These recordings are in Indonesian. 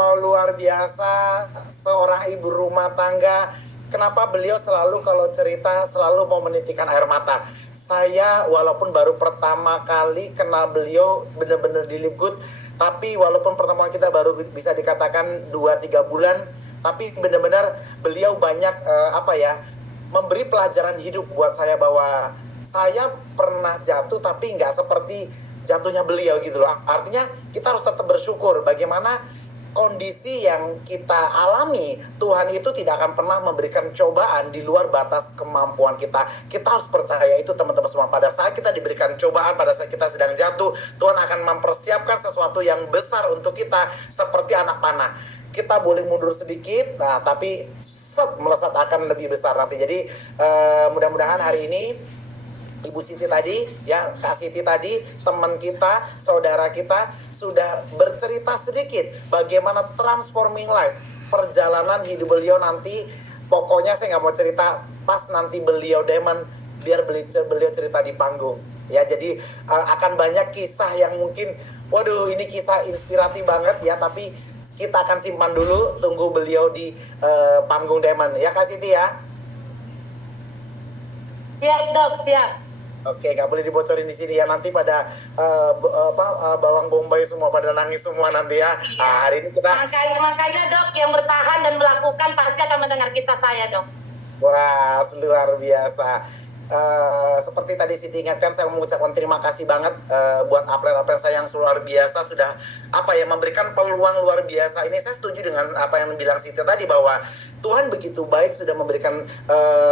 wow, luar biasa. Seorang ibu rumah tangga. Kenapa beliau selalu kalau cerita selalu mau menitikkan air mata. Saya walaupun baru pertama kali kenal beliau benar-benar di Live Good, tapi walaupun pertemuan kita baru bisa dikatakan 2-3 bulan, tapi benar-benar beliau banyak memberi pelajaran hidup buat saya bahwa saya pernah jatuh tapi nggak seperti jatuhnya beliau gitu loh. Artinya kita harus tetap bersyukur bagaimana kondisi yang kita alami, Tuhan itu tidak akan pernah memberikan cobaan di luar batas kemampuan kita. Kita harus percaya itu teman-teman semua. Pada saat kita diberikan cobaan, pada saat kita sedang jatuh, Tuhan akan mempersiapkan sesuatu yang besar untuk kita seperti anak panah. Kita boleh mundur sedikit, nah tapi melesat akan lebih besar nanti. Jadi mudah-mudahan hari ini Ibu Siti tadi, ya Kak Siti tadi, teman kita, saudara kita sudah bercerita sedikit bagaimana transforming life, perjalanan hidup beliau nanti. Pokoknya saya nggak mau cerita pas nanti beliau Diamond, biar beliau cerita di panggung. Ya, jadi akan banyak kisah yang mungkin, waduh ini kisah inspiratif banget ya, tapi kita akan simpan dulu, tunggu beliau di panggung Diamond. Ya Kak Siti ya? Siap dok, siap. Oke, nggak boleh dibocorin di sini ya, nanti pada bawang bombay semua pada nangis semua nanti ya. Iya. Nah, hari ini kita makanya dok yang bertahan dan melakukan pasti akan mendengar kisah saya dok. wah luar biasa. Seperti tadi Siti ingatkan, saya mengucapkan terima kasih banget buat upline saya yang luar biasa sudah memberikan peluang luar biasa. Ini saya setuju dengan apa yang bilang Siti tadi bahwa Tuhan begitu baik sudah memberikan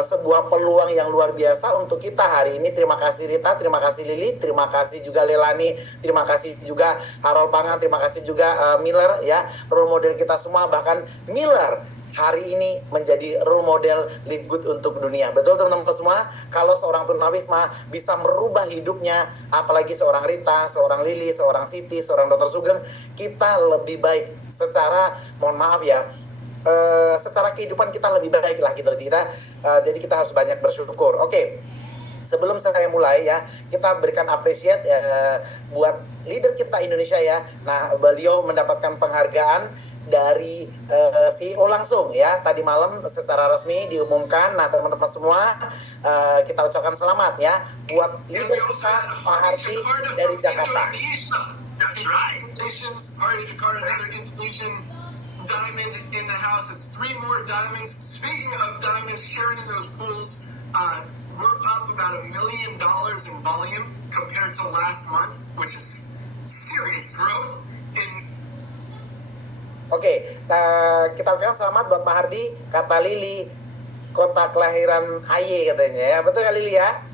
sebuah peluang yang luar biasa untuk kita hari ini. Terima kasih Rita, terima kasih Lili, terima kasih juga Lelani, terima kasih juga Harold Pangan, terima kasih juga Miller ya, role model kita semua. Bahkan Miller hari ini menjadi role model Live Good untuk dunia. Betul teman-teman semua? Kalau seorang tunawisma bisa merubah hidupnya, apalagi seorang Rita, seorang Lili, seorang Siti, seorang Dr. Sugeng, kita lebih baik secara, mohon maaf ya, secara kehidupan kita lebih baik lah gitu. Jadi kita harus banyak bersyukur. Oke. Sebelum saya mulai ya, kita berikan appreciate buat leader kita Indonesia ya. Nah, beliau mendapatkan penghargaan dari CEO langsung ya. Tadi malam secara resmi diumumkan. Nah, teman-teman semua kita ucapkan selamat ya buat leader kita Pak Hardi dari Jakarta. That's right. Hardy Jakarta, another Indonesian diamond in the house. It's 3 more diamonds. Speaking of diamonds, sharing in those pools, we're up about $1 million in volume compared to last month, which is serious growth in. Oke, kita ucapkan selamat buat Pak Hardi, kata Lili, kota kelahiran AY katanya ya. Betul kali Lili ya?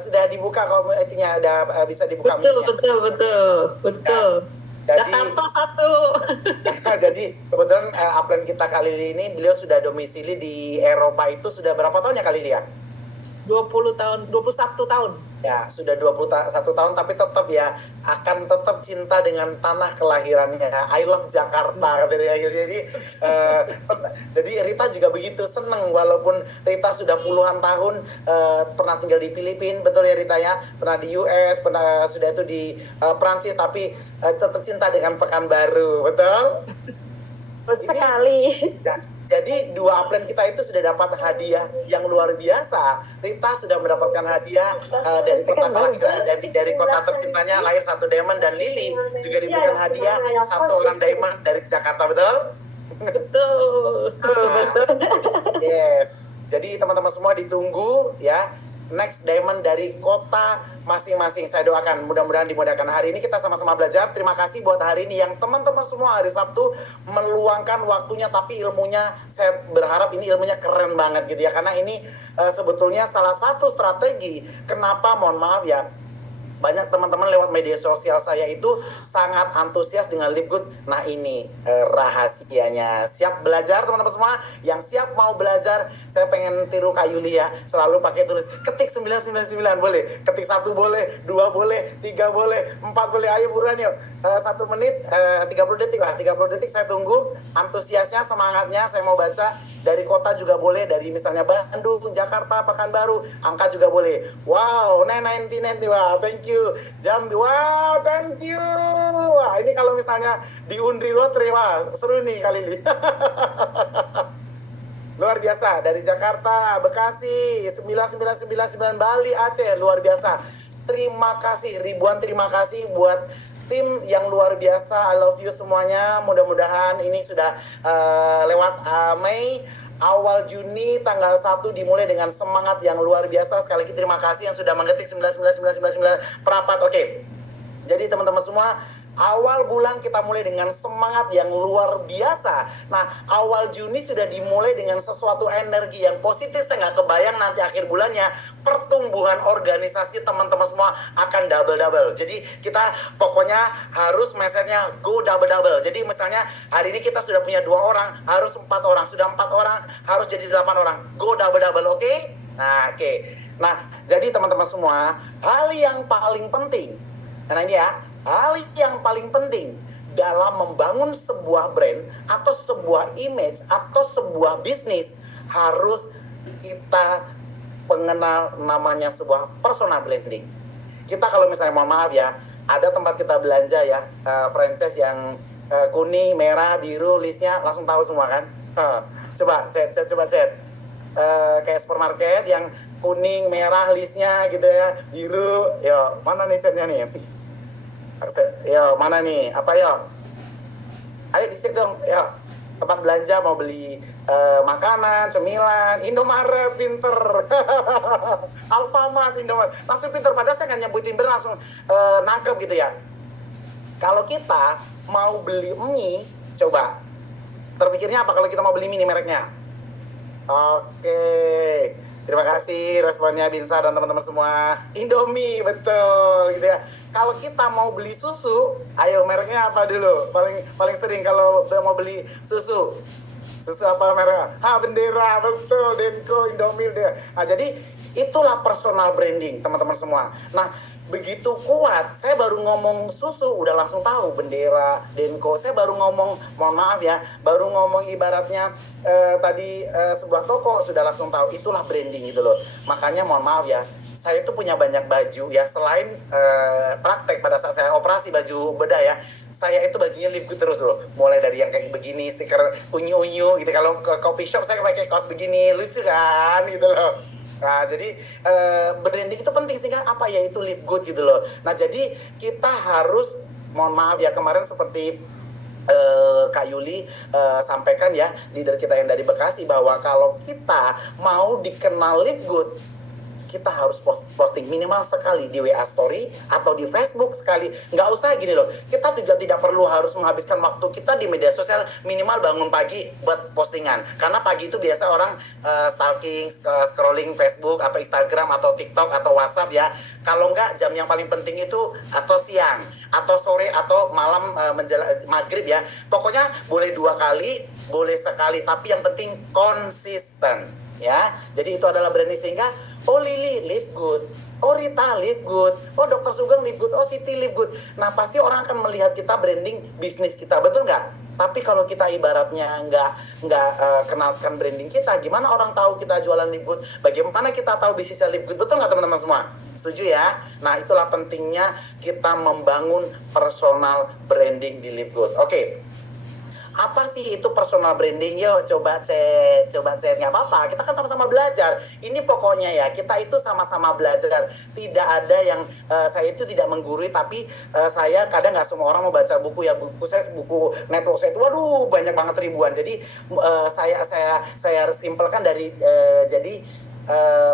Sudah dibuka kalau itunya udah bisa dibuka. Betul. Jadi, Jakarta 1. jadi kebetulan upline kita kali ini beliau sudah domisili di Eropa itu sudah berapa tahun ya kali ini ya? 20 tahun, 21 tahun. Ya, sudah 21 tahun tapi tetap ya akan tetap cinta dengan tanah kelahirannya. I love Jakarta katanya. Jadi Rita juga begitu, seneng walaupun Rita sudah puluhan tahun pernah tinggal di Filipina, betul ya Rita ya? Pernah di US, pernah sudah itu di Prancis, tapi tetap cinta dengan Pekanbaru, betul? Sekali. Jadi 2 upline kita itu sudah dapat hadiah yang luar biasa. Rita sudah mendapatkan hadiah dari kota kelahiran, dari kota tercintanya lahir 1 diamond, dan Lili juga diberikan hadiah 1 orang diamond dari Jakarta, betul? Betul. Yes. Jadi teman-teman semua ditunggu ya. Next diamond dari kota masing-masing. Saya doakan mudah-mudahan dimudahkan. Hari ini kita sama-sama belajar. Terima kasih buat hari ini yang teman-teman semua hari Sabtu meluangkan waktunya, tapi ilmunya saya berharap ini ilmunya keren banget gitu ya. Karena ini sebetulnya salah satu strategi kenapa, mohon maaf ya, banyak teman-teman lewat media sosial saya itu sangat antusias dengan Live Good. Nah ini rahasianya. Siap belajar teman-teman semua? Yang siap mau belajar, saya pengen tiru Kak Yulia, selalu pakai tulis ketik 999 boleh, ketik 1 boleh, 2 boleh, 3 boleh, 4 boleh. Ayo buruan yuk. 1 menit 30 detik lah, 30 detik saya tunggu antusiasnya, semangatnya. Saya mau baca dari kota juga boleh, dari misalnya Bandung, Jakarta, Pekanbaru, angkat juga boleh. Wow, 999, wow, thank you. Jambi, wow, thank you. Wah, ini kalau misalnya diundi lotre, wah, seru nih kali ini. Luar biasa, dari Jakarta, Bekasi, 9999 Bali, Aceh, luar biasa. Terima kasih, ribuan terima kasih buat tim yang luar biasa. I love you semuanya. Mudah-mudahan ini sudah lewat Mei, awal Juni tanggal 1 dimulai dengan semangat yang luar biasa. Sekali lagi terima kasih yang sudah mengetik 99999 perapat. Oke. Jadi teman-teman semua, awal bulan kita mulai dengan semangat yang luar biasa. Nah, awal Juni sudah dimulai dengan sesuatu energi yang positif. Saya nggak kebayang nanti akhir bulannya pertumbuhan organisasi teman-teman semua akan double-double. Jadi kita pokoknya harus message-nya go double-double. Jadi misalnya hari ini kita sudah punya 2 orang, harus 4 orang. Sudah 4 orang, harus jadi 8 orang. Go double-double, oke? Nah, oke. Nah, jadi teman-teman semua, hal yang paling penting, nah ini ya, hal yang paling penting dalam membangun sebuah brand atau sebuah image atau sebuah bisnis harus kita mengenal namanya sebuah personal branding. Kita kalau misalnya mohon maaf ya, ada tempat kita belanja ya, franchise yang kuning, merah, biru, listnya langsung tahu semua kan? Coba chat. Kayak supermarket yang kuning, merah listnya gitu ya, biru, yo mana nih chatnya nih? Yo, mana nih? Apa yo? Ayo dicek dong, yo. Tempat belanja mau beli makanan, cemilan, Indomaret pinter. Alfamart, Indomaret. Langsung pinter, padahal saya nggak nyebutin bener, langsung nangkep gitu ya. Kalau kita mau beli mie, coba. Terpikirnya apa kalau kita mau beli mie mereknya? Oke. Terima kasih responnya Binsa dan teman-teman semua. Indomie, betul gitu ya. Kalau kita mau beli susu, ayo mereknya apa dulu? Paling sering kalau mau beli susu. Susu apa mereknya? Bendera, betul, Denko, Indomie deh. Nah, jadi itulah personal branding, teman-teman semua. Nah, begitu kuat, saya baru ngomong susu udah langsung tahu Bendera, Denko. Saya baru ngomong, mohon maaf ya, baru ngomong ibaratnya tadi sebuah toko sudah langsung tahu. Itulah branding gitu loh. Makanya mohon maaf ya, saya itu punya banyak baju ya, selain praktek pada saat saya operasi baju bedah ya, saya itu bajunya Live Good terus loh. Mulai dari yang kayak begini, stiker unyu-unyu gitu. Kalau ke coffee shop saya pakai kaos begini, lucu kan gitu loh. Nah, jadi branding itu penting sehingga apa ya, itu Live Good gitu loh. Nah, jadi kita harus, mohon maaf ya, kemarin seperti Kak Yuli sampaikan ya, leader kita yang dari Bekasi, bahwa kalau kita mau dikenal Live Good, kita harus posting minimal sekali di WA Story atau di Facebook sekali. Nggak usah gini loh, kita juga tidak perlu harus menghabiskan waktu kita di media sosial minimal bangun pagi buat postingan. Karena pagi itu biasa orang stalking, scrolling Facebook atau Instagram atau TikTok atau WhatsApp ya. Kalau nggak, jam yang paling penting itu atau siang atau sore atau malam menjelang maghrib ya. Pokoknya boleh 2 kali, boleh sekali, tapi yang penting konsisten ya. Jadi itu adalah branding, sehingga oh Lili Live Good, oh Rita Live Good, oh Dr. Sugeng Live Good, oh Siti Live Good. Nah, pasti orang akan melihat kita branding bisnis kita, betul nggak? Tapi kalau kita ibaratnya nggak kenalkan branding kita, gimana orang tahu kita jualan Live Good? Bagaimana kita tahu bisnisnya Live Good? Betul nggak teman-teman semua? Setuju ya? Nah, itulah pentingnya kita membangun personal branding di Live Good. Oke. Apa sih itu personal branding? Yuk coba cek, nggak apa-apa, kita kan sama-sama belajar. Ini pokoknya ya, kita itu sama-sama belajar. Tidak ada yang saya itu tidak menggurui, tapi saya kadang nggak semua orang mau baca buku ya. Buku saya, buku network saya itu waduh banyak banget ribuan. Jadi saya simpelkan dari jadi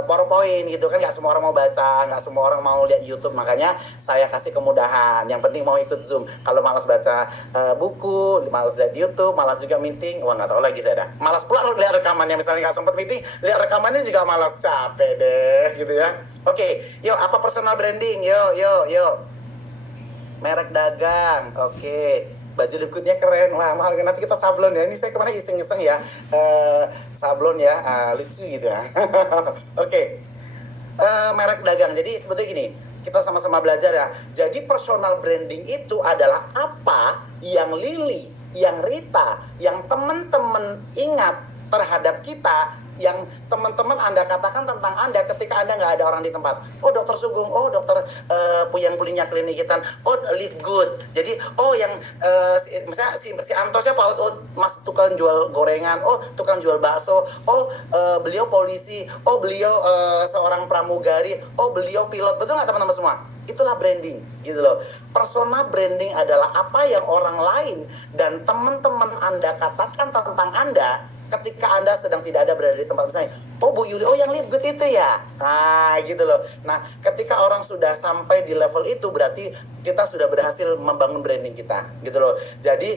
PowerPoint gitu kan, nggak semua orang mau baca, nggak semua orang mau lihat YouTube, makanya saya kasih kemudahan. Yang penting mau ikut Zoom. Kalau malas baca buku, malas lihat YouTube, malas juga meeting, wah nggak tahu lagi saya dah. Malas pula lihat rekamannya, misalnya nggak sempat meeting, lihat rekamannya juga malas, capek deh gitu ya. Oke, yuk apa personal branding? Yuk. Merek dagang, oke. Baju Live Good-nya keren, wah mahal, nanti kita sablon ya. Ini saya kemarin iseng-iseng ya, sablon ya, lucu gitu ya. Oke. Merek dagang. Jadi sebetulnya gini, kita sama-sama belajar ya. Jadi personal branding itu adalah apa yang Lili, yang Rita, yang teman-teman ingat terhadap kita yang teman-teman Anda katakan tentang Anda ketika Anda nggak ada orang di tempat. Oh dokter Sugeng, oh dokter yang punya klinik kita, oh live good. Jadi oh yang misalnya si Anto siapa, oh mas tukang jual gorengan, oh tukang jual bakso, oh beliau polisi, oh beliau seorang pramugari, oh beliau pilot. Betul nggak teman-teman semua? Itulah branding gitu loh. Persona branding adalah apa yang orang lain dan teman-teman Anda katakan tentang Anda ketika Anda sedang tidak ada berada di tempat. Misalnya, oh Bu Yuli, oh yang live good itu ya. Nah gitu loh. Nah ketika orang sudah sampai di level itu berarti kita sudah berhasil membangun branding kita gitu loh. Jadi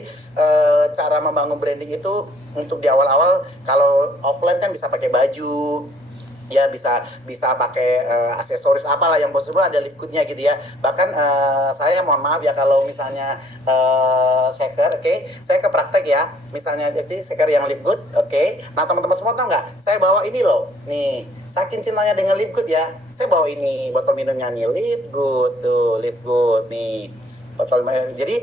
cara membangun branding itu untuk di awal-awal, kalau offline kan bisa pakai baju, ya bisa pakai aksesoris apalah yang possible, ada live good-nya gitu ya. Bahkan saya mohon maaf ya kalau misalnya shaker, oke, saya ke praktek ya. Misalnya jadi shaker yang live good, oke. Nah teman-teman semua tahu nggak? Saya bawa ini loh, nih. Saking cintanya dengan live good ya, saya bawa ini botol minumnya nih, live good tuh, live good nih. Jadi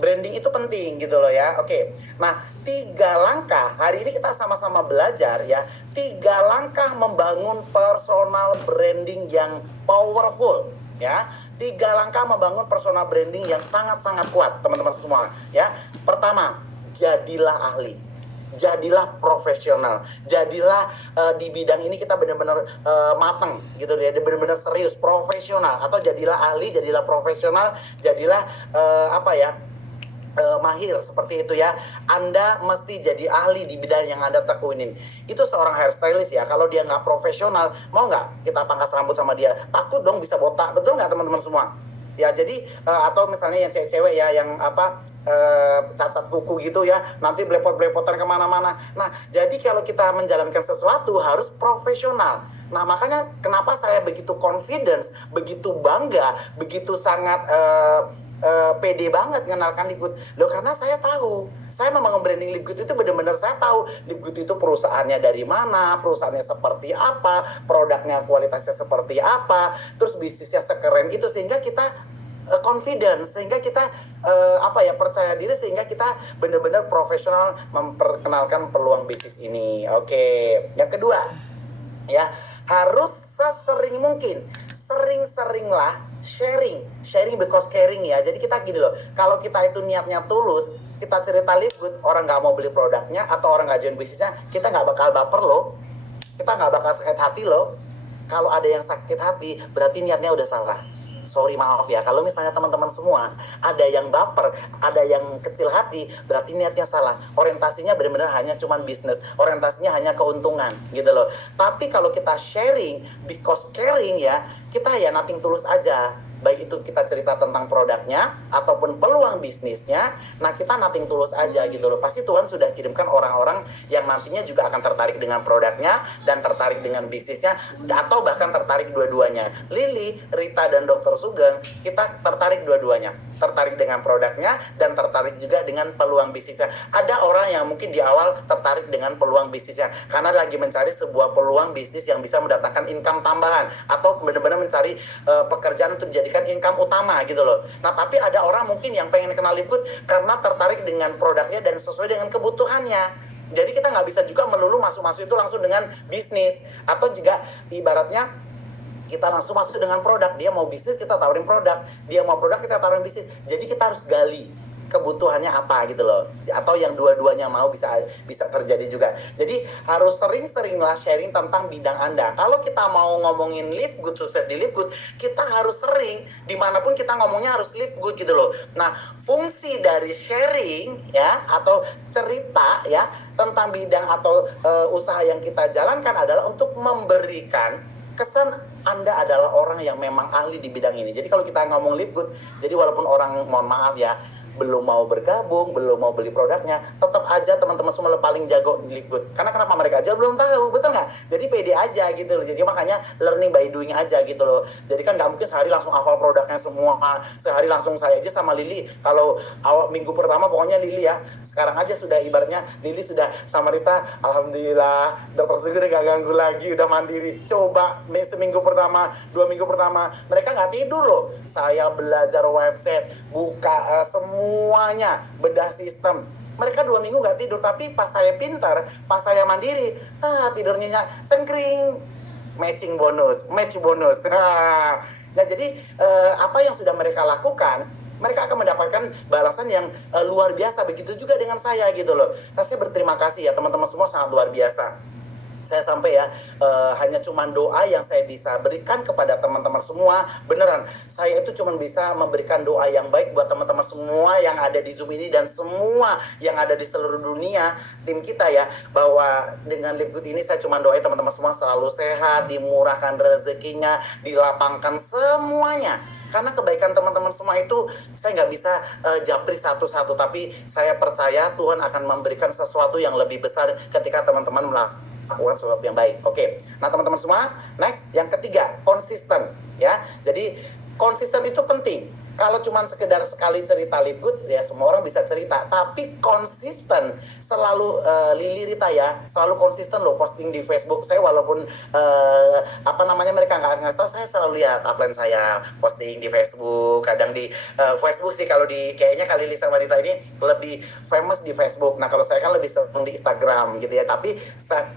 branding itu penting gitu loh ya. Oke. Nah 3 langkah hari ini kita sama-sama belajar ya. 3 langkah membangun personal branding yang powerful ya. 3 langkah membangun personal branding yang sangat-sangat kuat teman-teman semua ya. Pertama, jadilah ahli. Jadilah profesional, jadilah di bidang ini kita benar-benar matang gitu ya, benar-benar serius, profesional, atau jadilah ahli, jadilah profesional, jadilah mahir seperti itu ya. Anda mesti jadi ahli di bidang yang Anda tekunin. Itu seorang hairstylist ya, kalau dia nggak profesional, mau nggak kita pangkas rambut sama dia? Takut dong bisa botak, betul nggak teman-teman semua? Ya jadi atau misalnya yang cewek-cewek ya yang cacat kuku gitu ya, nanti belepot-belepotan kemana-mana. Nah jadi kalau kita menjalankan sesuatu harus profesional. Nah makanya kenapa saya begitu confidence, begitu bangga, begitu sangat pede banget mengenalkan Live Good. Loh karena saya tahu, saya membangun branding Live Good itu benar-benar saya tahu Live Good itu perusahaannya dari mana, perusahaannya seperti apa, produknya kualitasnya seperti apa, terus bisnisnya sekeren itu, sehingga kita confidence, sehingga kita percaya diri, sehingga kita benar-benar profesional memperkenalkan peluang bisnis ini. Oke. Yang kedua ya, harus sesering mungkin, sering-seringlah sharing because caring ya. Jadi kita gini loh, kalau kita itu niatnya tulus, kita cerita Live Good, orang nggak mau beli produknya atau orang nggak join bisnisnya, kita nggak bakal baper loh, kita nggak bakal sakit hati loh. Kalau ada yang sakit hati berarti niatnya udah salah. Sorry, maaf ya, kalau misalnya teman-teman semua ada yang baper, ada yang kecil hati, berarti niatnya salah. Orientasinya benar-benar hanya cuman bisnis, orientasinya hanya keuntungan gitu loh. Tapi kalau kita sharing because caring ya, kita ya nothing tulus aja. Baik itu kita cerita tentang produknya ataupun peluang bisnisnya, nah kita nothing tulus aja gitu loh. Pasti Tuhan sudah kirimkan orang-orang yang nantinya juga akan tertarik dengan produknya dan tertarik dengan bisnisnya, atau bahkan tertarik dua-duanya. Lili, Rita, dan Dr. Sugeng, kita tertarik dua-duanya, tertarik dengan produknya dan tertarik juga dengan peluang bisnisnya. Ada orang yang mungkin di awal tertarik dengan peluang bisnisnya karena lagi mencari sebuah peluang bisnis yang bisa mendatangkan income tambahan atau benar-benar mencari pekerjaan untuk dijadikan income utama gitu loh. Nah tapi ada orang mungkin yang pengen kenal Live Good karena tertarik dengan produknya dan sesuai dengan kebutuhannya. Jadi kita nggak bisa juga melulu masuk-masuk itu langsung dengan bisnis, atau juga ibaratnya kita langsung masuk dengan produk. Dia mau bisnis kita tawarin produk, dia mau produk kita tawarin bisnis. Jadi kita harus gali kebutuhannya apa gitu loh, atau yang dua-duanya mau, bisa terjadi juga. Jadi harus sering-seringlah sharing tentang bidang Anda. Kalau kita mau ngomongin Live Good, sukses di Live Good, kita harus sering, dimanapun kita ngomongnya harus Live Good gitu loh. Nah fungsi dari sharing ya atau cerita ya tentang bidang atau usaha yang kita jalankan adalah untuk memberikan kesan Anda adalah orang yang memang ahli di bidang ini. Jadi kalau kita ngomong Live Good, jadi walaupun orang, mohon maaf ya, belum mau bergabung, belum mau beli produknya, tetap aja teman-teman semua paling jago di Live Good. Karena kenapa? Mereka aja belum tahu, betul nggak? Jadi pede aja gitu loh. Jadi makanya learning by doing aja gitu loh. Jadi kan nggak mungkin sehari langsung hafal produknya semua. Sehari langsung saya aja sama Lili. Kalau awal minggu pertama pokoknya Lili ya. Sekarang aja sudah ibaratnya Lili sudah sama Rita, alhamdulillah dokter Sugeng udah nggak ganggu lagi, udah mandiri. Coba seminggu pertama, 2 minggu pertama, mereka nggak tidur loh. Saya belajar website, buka semuanya, bedah sistem, Mereka 2 minggu nggak tidur, tapi pas saya pintar, pas saya mandiri, tidurnya cengkring, match bonus. Nah, jadi apa yang sudah mereka lakukan, mereka akan mendapatkan balasan yang luar biasa. Begitu juga dengan saya gitu loh. Nah, saya berterima kasih ya, teman-teman semua sangat luar biasa. Saya sampai ya, hanya cuma doa yang saya bisa berikan kepada teman-teman semua. Beneran, saya itu cuma bisa memberikan doa yang baik buat teman-teman semua yang ada di Zoom ini dan semua yang ada di seluruh dunia, tim kita ya, bahwa dengan Live Good ini saya cuma doain teman-teman semua selalu sehat, dimurahkan rezekinya, dilapangkan semuanya. Karena kebaikan teman-teman semua itu saya nggak bisa japri satu-satu, tapi saya percaya Tuhan akan memberikan sesuatu yang lebih besar ketika teman-teman melakukan sesuatu yang baik. Oke. Nah, teman-teman semua, next, yang ketiga, konsisten ya. Jadi konsisten itu penting. Kalau cuma sekedar sekali cerita Live Good, ya semua orang bisa cerita. Tapi konsisten, selalu Lili Rita ya, selalu konsisten loh posting di Facebook. Saya walaupun mereka nggak ngasih tahu, saya selalu lihat upline saya posting di Facebook. Kadang di Facebook sih, kalau di kayaknya kali Lisa Marita ini lebih famous di Facebook. Nah, kalau saya kan lebih sering di Instagram gitu ya. Tapi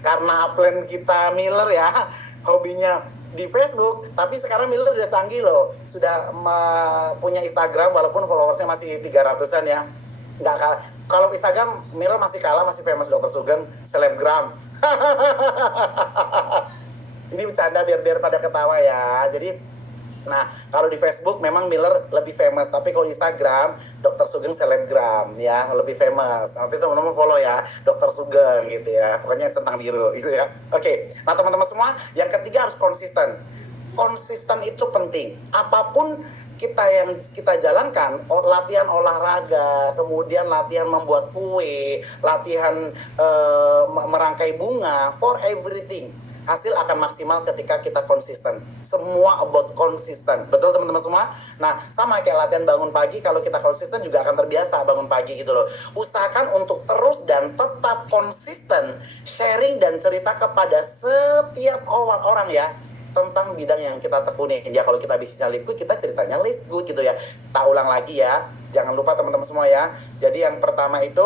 karena upline kita Miller ya, hobinya di Facebook, tapi sekarang Miller udah canggih loh, sudah punya Instagram walaupun followersnya masih 300-an ya. Nggak kalah. Kalau Instagram Miller masih kalah, masih famous Dr. Sugeng, selebgram. Ini bercanda biar pada ketawa ya. Jadi nah, kalau di Facebook memang Miller lebih famous, tapi kalau di Instagram Dr. Sugeng selebgram ya, lebih famous. Nanti teman-teman follow ya Dr. Sugeng gitu ya. Pokoknya centang biru gitu ya. Oke. Nah, teman-teman semua, yang ketiga harus konsisten. Konsisten itu penting. Apapun yang kita jalankan, latihan olahraga, kemudian latihan membuat kue, latihan merangkai bunga, for everything, hasil akan maksimal ketika kita konsisten. Semua about konsisten. Betul teman-teman semua? Nah, sama kayak latihan bangun pagi, kalau kita konsisten juga akan terbiasa bangun pagi gitu loh. Usahakan untuk terus dan tetap konsisten sharing dan cerita kepada setiap orang ya tentang bidang yang kita tekuni. Ya, kalau kita bisnisnya Live Good, kita ceritanya Live Good gitu ya. Tak ulang lagi ya. Jangan lupa teman-teman semua ya. Jadi yang pertama itu,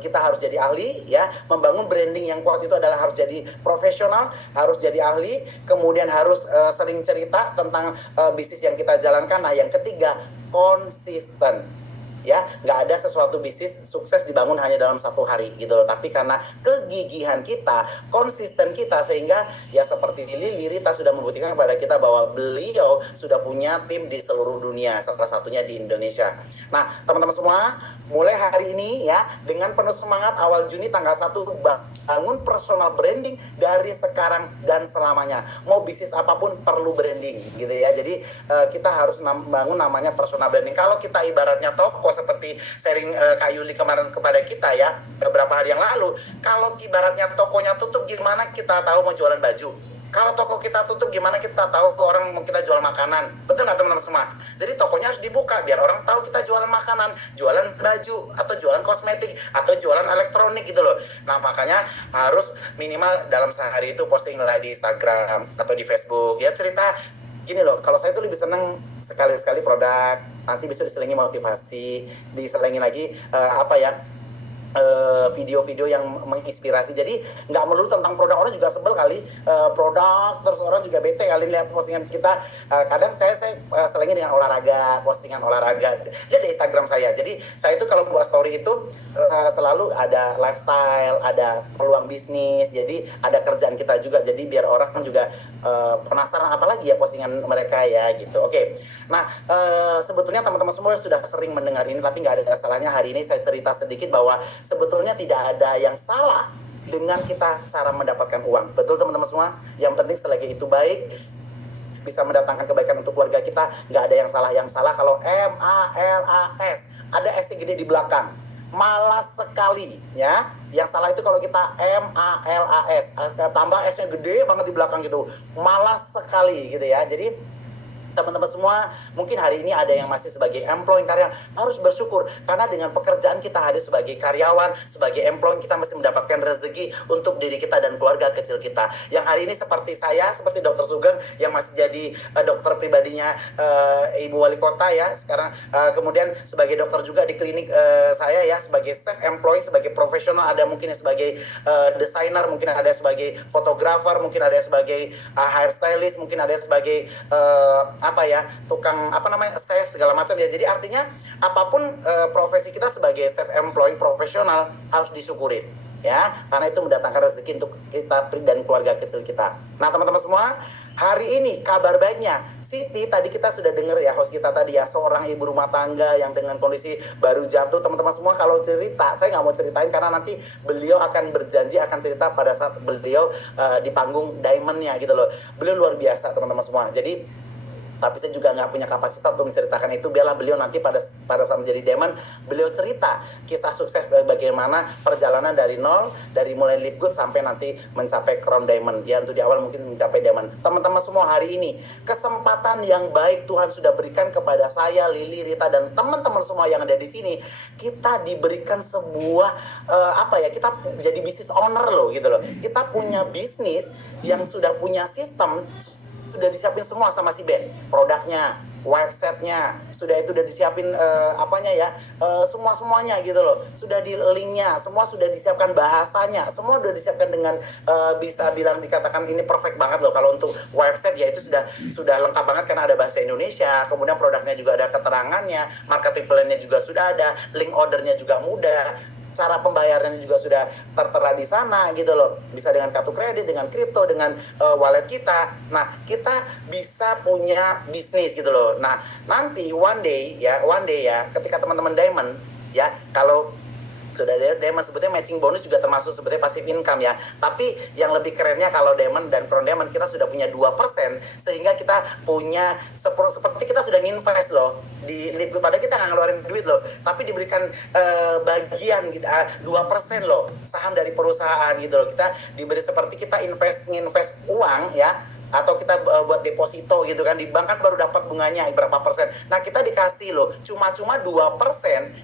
kita harus jadi ahli ya. Membangun branding yang kuat itu adalah harus jadi profesional, harus jadi ahli, kemudian harus sering cerita tentang bisnis yang kita jalankan. Nah, yang ketiga, konsisten. Ya, nggak ada sesuatu bisnis sukses dibangun hanya dalam 1 hari gitu loh. Tapi karena kegigihan kita, konsisten kita, sehingga ya seperti Lili Rita sudah membuktikan kepada kita bahwa beliau sudah punya tim di seluruh dunia, salah satunya di Indonesia. Nah, teman-teman semua, mulai hari ini ya, dengan penuh semangat awal Juni tanggal 1, bangun personal branding dari sekarang dan selamanya. Mau bisnis apapun perlu branding gitu ya. Jadi kita harus bangun namanya personal branding. Kalau kita ibaratnya toko, seperti sharing Kak Yuli kemarin kepada kita ya beberapa hari yang lalu, kalau ibaratnya tokonya tutup, gimana kita tahu mau jualan baju? Kalau toko kita tutup, gimana kita tahu ke orang mau kita jual makanan? Betul nggak teman-teman semua? Jadi tokonya harus dibuka biar orang tahu kita jualan makanan, jualan baju, atau jualan kosmetik, atau jualan elektronik gitu loh. Nah, makanya harus minimal dalam sehari itu posting lah di Instagram atau di Facebook ya, cerita gini loh. Kalau saya tuh lebih seneng sekali-sekali produk, nanti bisa diselingi motivasi, diselingi lagi video-video yang menginspirasi. Jadi nggak melulu tentang produk. Orang juga sebel kali produk, terus orang juga bete kali lihat postingan kita. Kadang saya selingi dengan olahraga, postingan olahraga ya di Instagram saya. Jadi saya itu kalau buat story itu selalu ada lifestyle, ada peluang bisnis, jadi ada kerjaan kita juga. Jadi biar orang juga penasaran apalagi ya postingan mereka ya gitu. Oke. Nah, sebetulnya teman-teman semua sudah sering mendengar ini, tapi nggak ada salahnya hari ini saya cerita sedikit bahwa sebetulnya tidak ada yang salah dengan kita cara mendapatkan uang. Betul teman-teman semua? Yang penting selagi itu baik, bisa mendatangkan kebaikan untuk keluarga kita, nggak ada yang salah. Yang salah kalau MALAS, ada S gede di belakang. Malas sekali ya. Yang salah itu kalau kita MALAS, tambah S-nya gede banget di belakang gitu. Malas sekali gitu ya. Jadi teman-teman semua, mungkin hari ini ada yang masih sebagai employee karyawan, harus bersyukur karena dengan pekerjaan kita hadir sebagai karyawan, sebagai employee, kita masih mendapatkan rezeki untuk diri kita dan keluarga kecil kita. Yang hari ini seperti saya, seperti Dokter Sugeng yang masih jadi dokter pribadinya Ibu Wali Kota ya sekarang, kemudian sebagai dokter juga di klinik saya ya, sebagai self employee, sebagai profesional, ada mungkin yang sebagai desainer, mungkin ada sebagai fotografer, mungkin ada sebagai hairstylist, mungkin ada sebagai tukang chef segala macam ya. Jadi artinya apapun profesi kita sebagai self employed profesional harus disyukurin ya, karena itu mendatangkan rezeki untuk kita dan keluarga kecil kita. Nah teman-teman semua, hari ini kabar baiknya Siti, tadi kita sudah dengar ya host kita tadi ya, seorang ibu rumah tangga yang dengan kondisi baru jatuh. Teman-teman semua kalau cerita, saya nggak mau ceritain karena nanti beliau akan berjanji akan cerita pada saat beliau di panggung Diamond-nya gitu loh. Beliau luar biasa teman-teman semua. Jadi tapi saya juga nggak punya kapasitas untuk menceritakan itu. Biarlah beliau nanti pada saat menjadi Diamond, beliau cerita kisah sukses bagaimana perjalanan dari nol, dari mulai Live Good sampai nanti mencapai Crown Diamond ya. Untuk di awal mungkin mencapai Diamond. Teman-teman semua, hari ini kesempatan yang baik Tuhan sudah berikan kepada saya, Lili, Rita, dan teman-teman semua yang ada di sini. Kita diberikan sebuah kita jadi bisnis owner loh gitu loh. Kita punya bisnis yang sudah punya sistem, sudah disiapin semua sama si Ben, produknya, websitenya, sudah itu udah disiapin semuanya gitu loh, sudah di linknya, semua sudah disiapkan, bahasanya, semua sudah disiapkan dengan bisa bilang dikatakan ini perfect banget loh. Kalau untuk website ya itu sudah lengkap banget karena ada bahasa Indonesia, kemudian produknya juga ada keterangannya, marketing plan-nya juga sudah ada, link ordernya juga mudah. Cara pembayarannya juga sudah tertera di sana gitu loh. Bisa dengan kartu kredit, dengan kripto, dengan wallet kita. Nah, kita bisa punya bisnis gitu loh. Nah, nanti one day ya, ketika teman-teman Diamond ya, kalau sudah Diamond sebetulnya matching bonus juga termasuk sebetulnya passive income ya. Tapi yang lebih kerennya kalau Diamond dan Crown Diamond kita sudah punya 2%, sehingga kita punya seperti kita sudah nginvest loh di Live Good, padahal kita nggak ngeluarin duit loh, tapi diberikan bagian gitu 2% loh saham dari perusahaan gitu loh. Kita diberi seperti kita nginvest uang ya, atau kita buat deposito gitu kan di bank, kan baru dapat bunganya berapa persen. Nah kita dikasih loh cuma 2%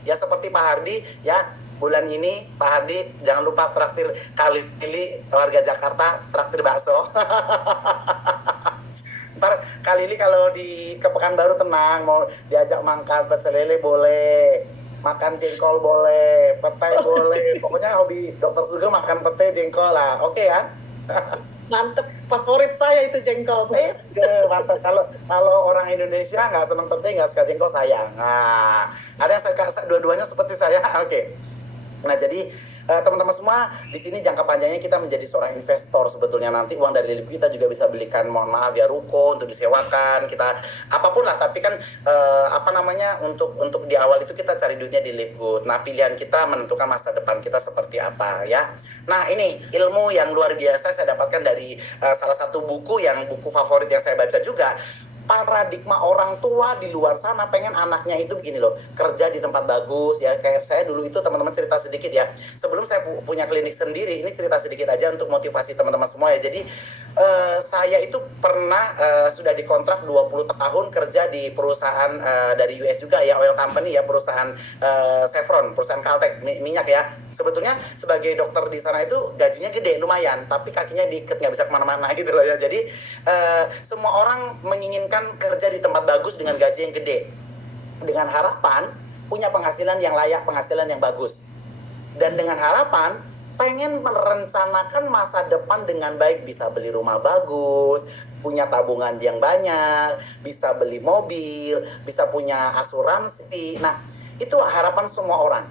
ya, seperti Pak Hardi ya. Bulan ini Pak Hardi jangan lupa traktir kali ini warga Jakarta, traktir bakso. Ntar kali ini kalau ke Pekanbaru tenang, mau diajak mangkal pecel lele boleh, makan jengkol boleh, petai boleh. Pokoknya hobi Dokter Sugeng makan petai jengkol lah, oke kan? Mantep, favorit saya itu jengkol. Mantep. Kalau orang Indonesia nggak senang petai, nggak suka jengkol, sayang. Nah, ada yang dua-duanya seperti saya, oke. Nah jadi teman-teman semua, di sini jangka panjangnya kita menjadi seorang investor. Sebetulnya nanti uang dari Live kita juga bisa belikan, mohon maaf ya, ruko untuk disewakan, kita apapun lah. Tapi kan untuk di awal itu kita cari duitnya di Live Good. Nah pilihan kita menentukan masa depan kita seperti apa ya. Nah ini ilmu yang luar biasa saya dapatkan dari salah satu buku favorit yang saya baca juga. Paradigma orang tua di luar sana pengen anaknya itu begini loh, kerja di tempat bagus ya. Kayak saya dulu itu, teman-teman cerita sedikit ya, sebelum saya punya klinik sendiri, ini cerita sedikit aja untuk motivasi teman-teman semua ya. Jadi saya itu pernah sudah dikontrak 20 tahun kerja di perusahaan dari US juga ya, oil company ya, perusahaan Chevron, perusahaan Caltech minyak ya. Sebetulnya sebagai dokter di sana itu gajinya gede lumayan, tapi kakinya diikat, nggak bisa kemana-mana gitu loh ya. Jadi semua orang menginginkan kerja di tempat bagus dengan gaji yang gede, dengan harapan punya penghasilan yang layak, penghasilan yang bagus, dan dengan harapan pengen merencanakan masa depan dengan baik, bisa beli rumah bagus, punya tabungan yang banyak, bisa beli mobil, bisa punya asuransi. Nah itu harapan semua orang.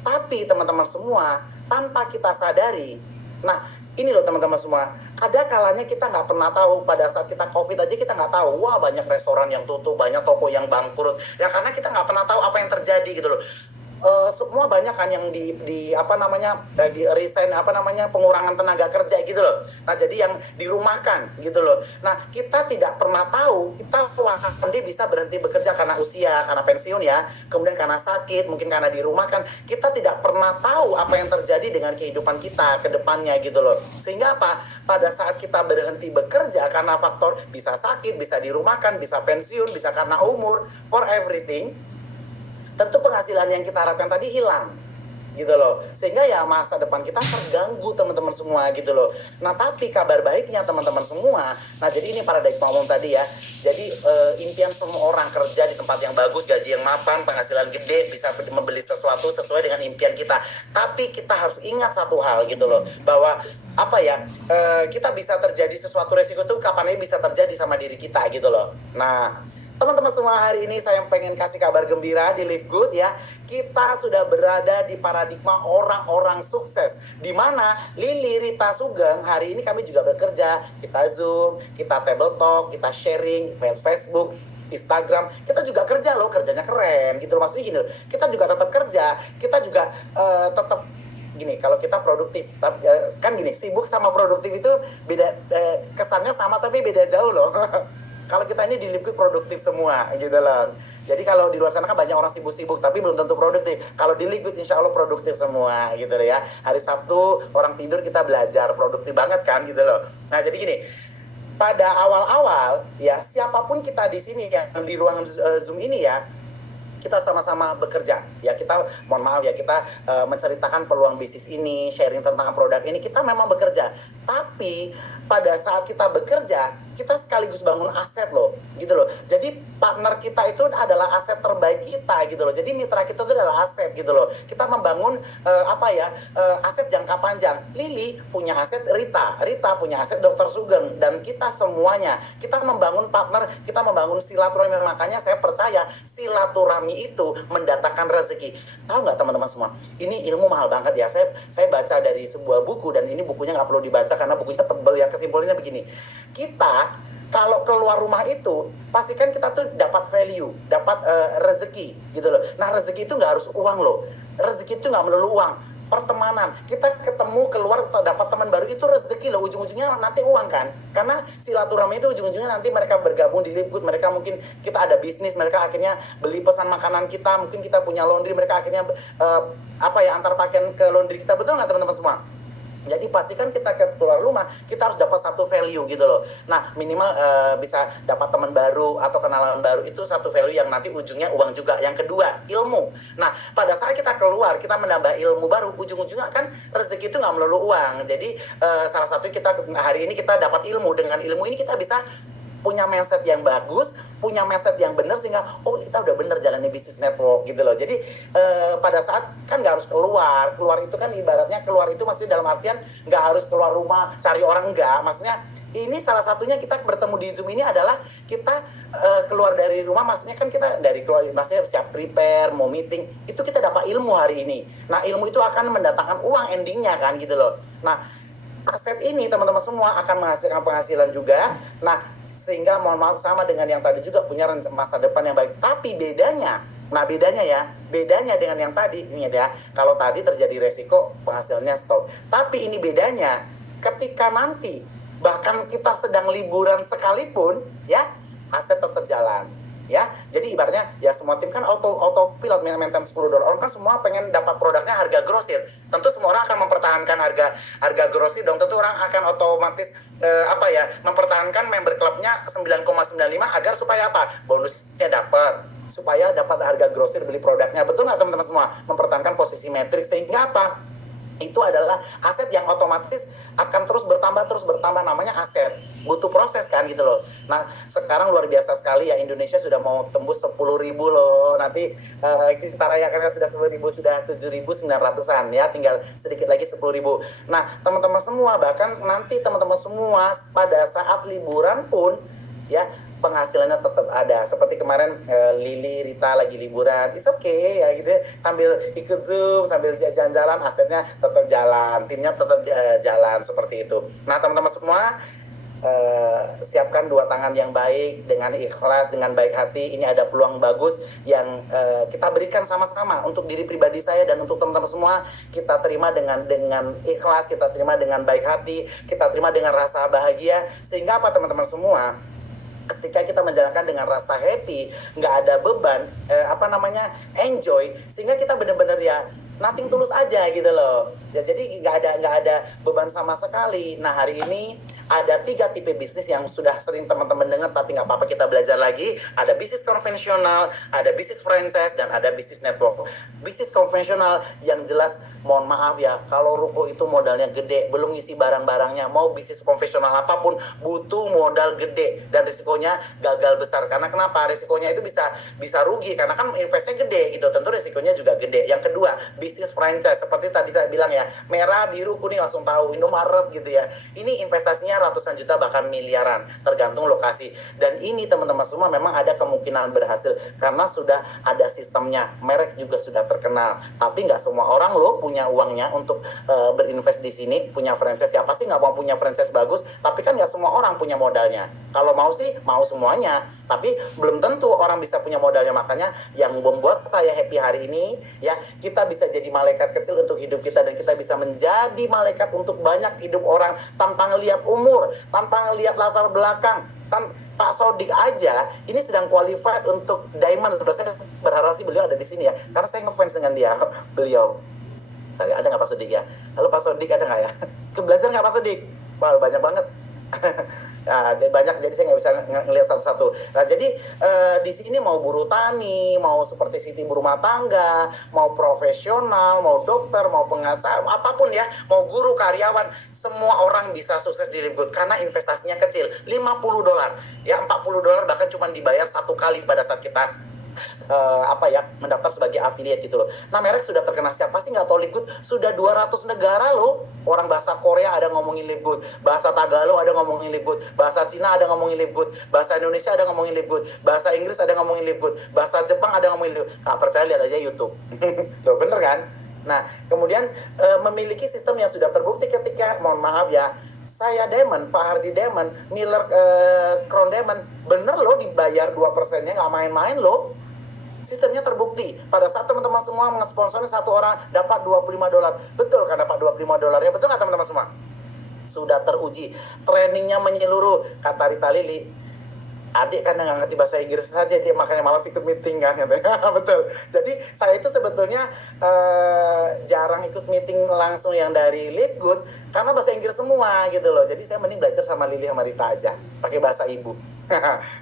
Tapi teman-teman semua, tanpa kita sadari, nah ini loh teman-teman semua, ada kalanya kita nggak pernah tahu. Pada saat kita COVID aja kita nggak tahu, wah banyak restoran yang tutup, banyak toko yang bangkrut ya, karena kita nggak pernah tahu apa yang terjadi gitu loh. semua banyak kan yang di apa namanya di resign apa namanya pengurangan tenaga kerja gitu loh. Nah jadi yang dirumahkan gitu loh. Nah kita tidak pernah tahu kita nanti bisa berhenti bekerja karena usia, karena pensiun ya, kemudian karena sakit, mungkin karena dirumahkan. Kita tidak pernah tahu apa yang terjadi dengan kehidupan kita ke depannya gitu loh. Sehingga apa? Pada saat kita berhenti bekerja karena faktor bisa sakit, bisa dirumahkan, bisa pensiun, bisa karena umur, for everything, tentu penghasilan yang kita harapkan tadi hilang gitu loh, sehingga ya masa depan kita terganggu teman-teman semua gitu loh. Nah tapi kabar baiknya teman-teman semua, nah jadi ini paradigma umum tadi ya, jadi impian semua orang kerja di tempat yang bagus, gaji yang mapan, penghasilan gede, bisa membeli sesuatu sesuai dengan impian kita. Tapi kita harus ingat satu hal gitu loh, bahwa apa ya, kita bisa terjadi sesuatu resiko tuh kapan aja bisa terjadi sama diri kita gitu loh. Nah teman-teman semua, hari ini saya pengen kasih kabar gembira di Live Good ya. Kita sudah berada di paradigma orang-orang sukses, di mana Lili Rita Sugeng hari ini kami juga bekerja. Kita Zoom, kita table talk, kita sharing Facebook, Instagram, kita juga kerja loh, kerjanya keren gitu loh. Maksudnya gini loh, kita juga tetap kerja, kita juga tetap gini, kalau kita produktif, tapi kan gini, sibuk sama produktif itu beda, kesannya sama tapi beda jauh loh. Kalau kita ini di Live Good produktif semua gitu loh. Jadi kalau di luar sana kan banyak orang sibuk-sibuk tapi belum tentu produktif. Kalau di Live Good insya Allah produktif semua gitu loh ya. Hari Sabtu orang tidur kita belajar, produktif banget kan gitu loh. Nah jadi gini, pada awal-awal ya siapapun kita di sini yang di ruangan Zoom ini ya, kita sama-sama bekerja ya, kita mohon maaf ya, kita menceritakan peluang bisnis ini, sharing tentang produk ini, kita memang bekerja. Tapi pada saat kita bekerja, kita sekaligus bangun aset loh gitu loh. Jadi partner kita itu adalah aset terbaik kita gitu loh. Jadi mitra kita itu adalah aset gitu loh. Kita membangun aset jangka panjang. Lili punya aset Rita punya aset Dr. Sugeng, dan kita semuanya kita membangun partner, kita membangun silaturahmi. Makanya saya percaya silaturahmi itu mendatangkan rezeki. Tahu nggak teman-teman semua, ini ilmu mahal banget ya. Saya baca dari sebuah buku, dan ini bukunya nggak perlu dibaca karena bukunya tebel ya. Kesimpulannya begini, kita kalau keluar rumah itu pastikan kita tuh dapat value, dapat rezeki gitu loh. Nah rezeki itu nggak harus uang loh, rezeki itu nggak melulu uang. Pertemanan, kita ketemu keluar dapat teman baru, itu rezeki loh, ujung-ujungnya nanti uang kan, karena silaturahmi itu ujung-ujungnya nanti mereka bergabung di Live Good, mereka mungkin kita ada bisnis, mereka akhirnya beli pesan makanan kita, mungkin kita punya laundry, mereka akhirnya antar pakaian ke laundry kita. Betul nggak teman-teman semua? Jadi pastikan kita keluar rumah, kita harus dapat satu value gitu loh. Nah minimal bisa dapat teman baru atau kenalan baru, itu satu value yang nanti ujungnya uang juga. Yang kedua, ilmu. Nah pada saat kita keluar, kita menambah ilmu baru, ujung-ujungnya kan rezeki itu nggak melulu uang. Jadi salah satu kita hari ini kita dapat ilmu, dengan ilmu ini kita bisa punya mindset yang bagus, punya mindset yang benar, sehingga kita udah benar jalani bisnis network gitu loh. Jadi pada saat kan nggak harus keluar itu kan ibaratnya keluar itu maksudnya dalam artian nggak harus keluar rumah cari orang, enggak. Maksudnya ini salah satunya kita bertemu di Zoom ini adalah kita keluar dari rumah, maksudnya kan kita dari keluar, maksudnya siap prepare mau meeting, itu kita dapat ilmu hari ini. Nah ilmu itu akan mendatangkan uang endingnya kan gitu loh. Nah aset ini teman-teman semua akan menghasilkan penghasilan juga. Nah sehingga mohon maaf sama dengan yang tadi juga punya masa depan yang baik. Tapi bedanya dengan yang tadi ini ya, kalau tadi terjadi resiko penghasilannya stop. Tapi ini bedanya ketika nanti bahkan kita sedang liburan sekalipun ya, aset tetap jalan. Ya, jadi ibaratnya ya semua tim kan autopilot maintenance $10. Orang kan semua pengen dapat produknya harga grosir. Tentu semua orang akan mempertahankan harga grosir dong. Tentu orang akan otomatis mempertahankan member clubnya 9,95 agar supaya apa? Bonusnya dapat. Supaya dapat harga grosir beli produknya. Betul nggak teman-teman semua? Mempertahankan posisi metrik sehingga apa? Itu adalah aset yang otomatis akan terus bertambah, namanya aset. Butuh proses kan gitu loh. Nah sekarang luar biasa sekali ya, Indonesia sudah mau tembus 10.000 loh. Nanti kita rayakan sudah 10.000, sudah 7.900-an ya, tinggal sedikit lagi 10.000. Nah teman-teman semua, bahkan nanti teman-teman semua pada saat liburan pun ya penghasilannya tetap ada. Seperti kemarin Lili, Rita lagi liburan, it's okay ya gitu, sambil ikut Zoom, sambil jalan-jalan, asetnya tetap jalan, timnya tetap jalan seperti itu. Nah teman-teman semua, siapkan dua tangan yang baik dengan ikhlas, dengan baik hati. Ini ada peluang bagus yang kita berikan sama-sama untuk diri pribadi saya dan untuk teman-teman semua. Kita terima dengan ikhlas, kita terima dengan baik hati, kita terima dengan rasa bahagia. Sehingga apa teman-teman semua? Ketika kita menjalankan dengan rasa happy, nggak ada beban, enjoy, sehingga kita benar-benar ya nothing tulus aja gitu loh. Ya, jadi nggak ada beban sama sekali. Nah, hari ini ada 3 tipe bisnis yang sudah sering teman-teman dengar, tapi nggak apa-apa kita belajar lagi. Ada bisnis konvensional, ada bisnis franchise, dan ada bisnis network. Bisnis konvensional yang jelas, mohon maaf ya, kalau ruko itu modalnya gede, belum ngisi barang-barangnya, mau bisnis konvensional apapun butuh modal gede dan risikonya gagal besar. Karena kenapa? Risikonya itu bisa rugi karena kan investnya gede gitu. Tentu risikonya juga gede. Yang kedua, bisnis franchise seperti tadi saya bilang ya, merah, biru, kuning langsung tahu, Indomaret gitu ya. Ini investasinya ratusan juta bahkan miliaran tergantung lokasi. Dan ini teman-teman semua memang ada kemungkinan berhasil karena sudah ada sistemnya. Merek juga sudah terkenal. Tapi nggak semua orang loh punya uangnya untuk berinvest di sini, punya franchise. Siapa sih nggak mau punya franchise bagus? Tapi kan nggak semua orang punya modalnya. Kalau mau sih mau semuanya, tapi belum tentu orang bisa punya modalnya. Makanya yang membuat saya happy hari ini ya, kita bisa jadi malaikat kecil untuk hidup kita dan kita bisa menjadi malaikat untuk banyak hidup orang tanpa ngelihat umur, tanpa ngelihat latar belakang. Pak Sodik aja ini sedang qualified untuk diamond. Terus saya berharap sih beliau ada di sini ya, karena saya ngefans dengan dia. Beliau tadi ada nggak Pak Sodik ya? Halo Pak Sodik, ada nggak ya? Belajar nggak Pak Sodik? Wah, banyak banget. Nah, banyak, jadi saya nggak bisa ngelihat satu-satu. Nah, jadi di sini mau buruh tani, mau seperti Siti berumah tangga, mau profesional, mau dokter, mau pengacara, apapun ya, mau guru, karyawan, semua orang bisa sukses di Live Good karena investasinya kecil, $50 ya, $40 bahkan cuma dibayar 1 kali pada saat kita mendaftar sebagai affiliate gitu loh. Nah, merek sudah terkenal, siapa sih nggak tahu Live Good? Sudah 200 negara loh. Orang bahasa Korea ada ngomongin Live Good, bahasa Tagalog ada ngomongin Live Good, bahasa Cina ada ngomongin Live Good, bahasa Indonesia ada ngomongin Live Good, bahasa Inggris ada ngomongin Live Good, bahasa Jepang ada ngomongin Live Good. Nggak percaya lihat aja YouTube. Loh, bener kan? Nah, kemudian memiliki sistem yang sudah terbukti ketika, mohon maaf ya, saya Diamond, Pak Hardy Diamond, Miller Crown Diamond, bener loh dibayar 2%-nya, nggak main-main loh. Sistemnya terbukti. Pada saat teman-teman semua mensponsori satu orang dapat $25. Betul kan dapat $25-nya? Betul nggak teman-teman semua? Sudah teruji. Trainingnya menyeluruh. Kata Rita Lili, adik kan nggak ngerti bahasa Inggris saja, dia makanya malas ikut meeting kan. Betul. Jadi saya itu sebetulnya jarang ikut meeting langsung yang dari Live Good karena bahasa Inggris semua gitu loh. Jadi saya mending belajar sama Lili sama Rita aja, pakai bahasa ibu.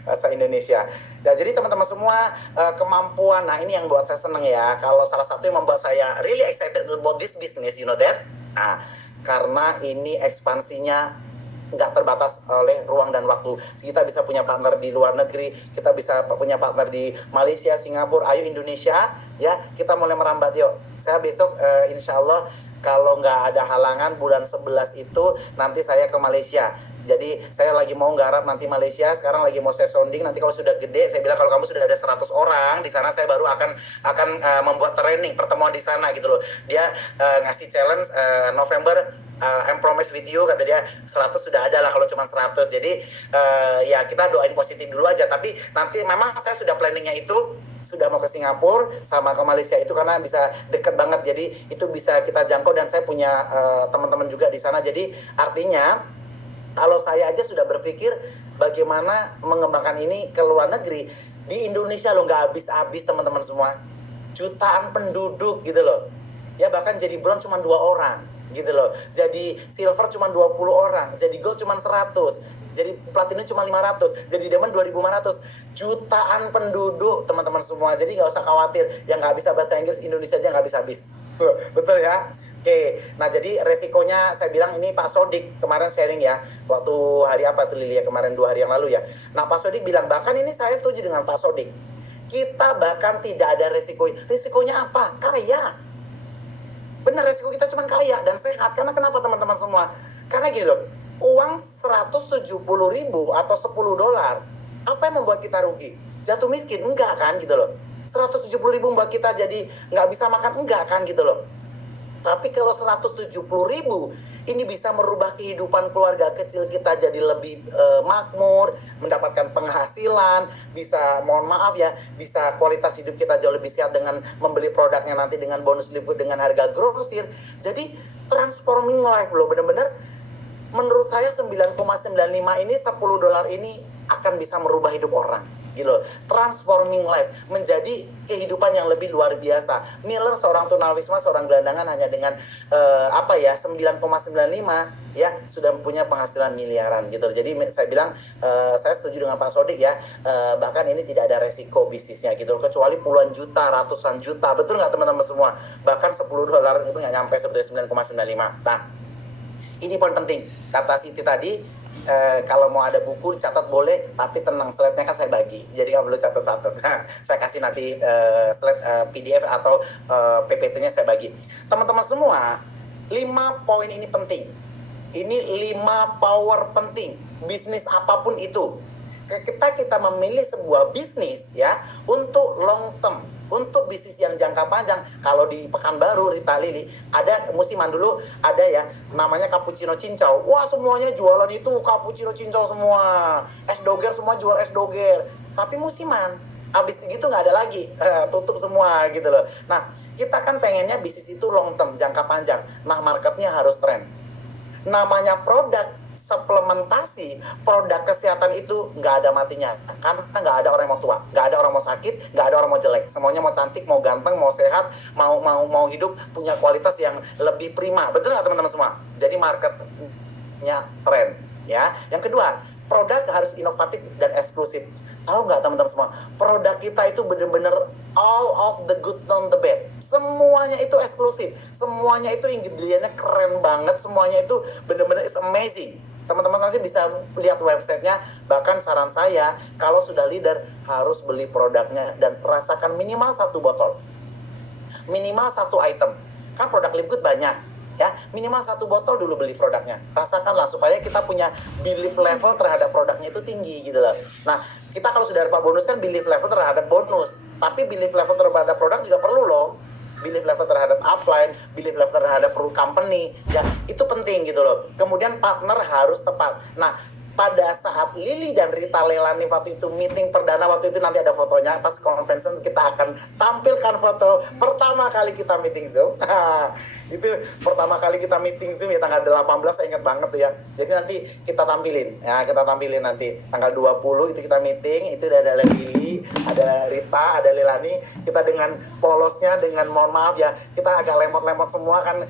Bahasa Indonesia. Nah, jadi teman-teman semua kemampuan, nah ini yang buat saya seneng ya. Kalau salah satu yang membuat saya really excited about this business, you know that? Nah, karena ini ekspansinya nggak terbatas oleh ruang dan waktu. Kita bisa punya partner di luar negeri, kita bisa punya partner di Malaysia, Singapura. Ayo Indonesia, ya kita mulai merambat yuk. Saya besok insya Allah kalau nggak ada halangan bulan 11 itu nanti saya ke Malaysia. Jadi saya lagi mau nggarap nanti Malaysia, sekarang lagi mau saya sounding, nanti kalau sudah gede, saya bilang kalau kamu sudah ada 100 orang di sana, saya baru akan membuat training, pertemuan di sana gitu loh. Dia ngasih challenge November, I'm promise with you, kata dia 100 sudah ada lah kalau cuma 100. Jadi ya kita doain positif dulu aja, tapi nanti memang saya sudah planningnya itu, sudah mau ke Singapura sama ke Malaysia itu karena bisa deket banget, jadi itu bisa kita jangkau dan saya punya teman-teman juga di sana. Jadi artinya kalau saya aja sudah berpikir bagaimana mengembangkan ini ke luar negeri, di Indonesia loh nggak habis-habis teman-teman semua, jutaan penduduk gitu loh, ya bahkan jadi bronze cuma 2 orang gitu loh, jadi silver cuma 20 orang, jadi gold cuma 100, jadi platinum cuma 500, jadi diamond 2.500, jutaan penduduk teman-teman semua. Jadi nggak usah khawatir, yang nggak bisa bahasa Inggris Indonesia aja nggak bisa habis. Betul ya. Oke, nah jadi resikonya saya bilang ini Pak Sodik kemarin sharing ya, waktu hari apa tuh Lili ya, kemarin 2 hari yang lalu ya. Nah Pak Sodik bilang, bahkan ini saya setuju dengan Pak Sodik, kita bahkan tidak ada resikonya apa? Kaya. Benar, resiko kita cuma kaya dan sehat. Karena kenapa teman-teman semua? Karena gini loh, uang 170.000 atau $10, apa yang membuat kita rugi? Jatuh miskin? Enggak kan gitu loh. 170.000 membuat kita jadi nggak bisa makan? Enggak kan gitu loh. Tapi kalau 170.000 ini bisa merubah kehidupan keluarga kecil kita jadi lebih makmur, mendapatkan penghasilan, bisa mohon maaf ya, bisa kualitas hidup kita jauh lebih sehat dengan membeli produknya nanti dengan bonus liquid dengan harga grosir. Jadi transforming life loh, bener-bener menurut saya 9,95 ini, $10 ini akan bisa merubah hidup orang. Gitu loh. Transforming life, menjadi kehidupan yang lebih luar biasa. Miller seorang tunawisma, seorang gelandangan hanya dengan 9,95 ya sudah punya penghasilan miliaran gitu. Jadi saya bilang saya setuju dengan Pak Sodik ya, bahkan ini tidak ada resiko bisnisnya gitu, kecuali puluhan juta, ratusan juta, betul nggak teman-teman semua? Bahkan $10 itu nggak nyampe sebetulnya 9,95. Nah, ini poin penting kata Siti tadi. Kalau mau ada buku catat boleh, tapi tenang, slide-nya kan saya bagi, jadi nggak perlu catat-catat. Nah, saya kasih nanti slide PDF atau PPT-nya saya bagi. Teman-teman semua, 5 poin ini penting. Ini 5 power penting bisnis apapun itu. Kita memilih sebuah bisnis ya untuk long term, untuk bisnis yang jangka panjang. Kalau di Pekanbaru, Rita Lili, ada musiman dulu, ada ya namanya cappuccino cincau. Wah, semuanya jualan itu cappuccino cincau semua. Es doger semua jual es doger. Tapi musiman, habis segitu nggak ada lagi, tutup semua gitu loh. Nah, kita kan pengennya bisnis itu long term, jangka panjang. Nah, marketnya harus tren. Namanya produk suplementasi, produk kesehatan itu nggak ada matinya, karena nggak ada orang yang mau tua, nggak ada orang mau sakit, nggak ada orang mau jelek, semuanya mau cantik, mau ganteng, mau sehat, mau hidup punya kualitas yang lebih prima, betul nggak teman-teman semua? Jadi marketnya tren ya. Yang kedua, produk harus inovatif dan eksklusif. Tahu nggak teman-teman semua, produk kita itu benar-benar all of the good non the bad, semuanya itu eksklusif, semuanya itu ingredientnya keren banget, semuanya itu benar-benar is amazing. Teman-teman nanti bisa lihat websitenya. Bahkan saran saya, kalau sudah leader harus beli produknya dan rasakan minimal 1 botol, minimal 1 item. Kan produk liquid banyak ya, minimal 1 botol dulu beli produknya, rasakanlah supaya kita punya belief level terhadap produknya itu tinggi gitu loh. Nah, kita kalau sudah dapat bonus kan belief level terhadap bonus, tapi belief level terhadap produk juga perlu loh. Belief level terhadap upline, belief level terhadap company ya, itu penting gitu loh. Kemudian partner harus tepat. Nah, pada saat Lili dan Rita Leilani waktu itu meeting perdana, waktu itu nanti ada fotonya pas convention, kita akan tampilkan foto pertama kali kita meeting Zoom. Itu pertama kali kita meeting Zoom ya, tanggal 18, saya ingat banget tuh ya. Jadi nanti kita tampilin ya, kita tampilin nanti tanggal 20 itu kita meeting. Itu ada Lili, ada Rita, ada Leilani. Kita dengan polosnya, dengan mohon maaf ya, kita agak lemot-lemot semua kan,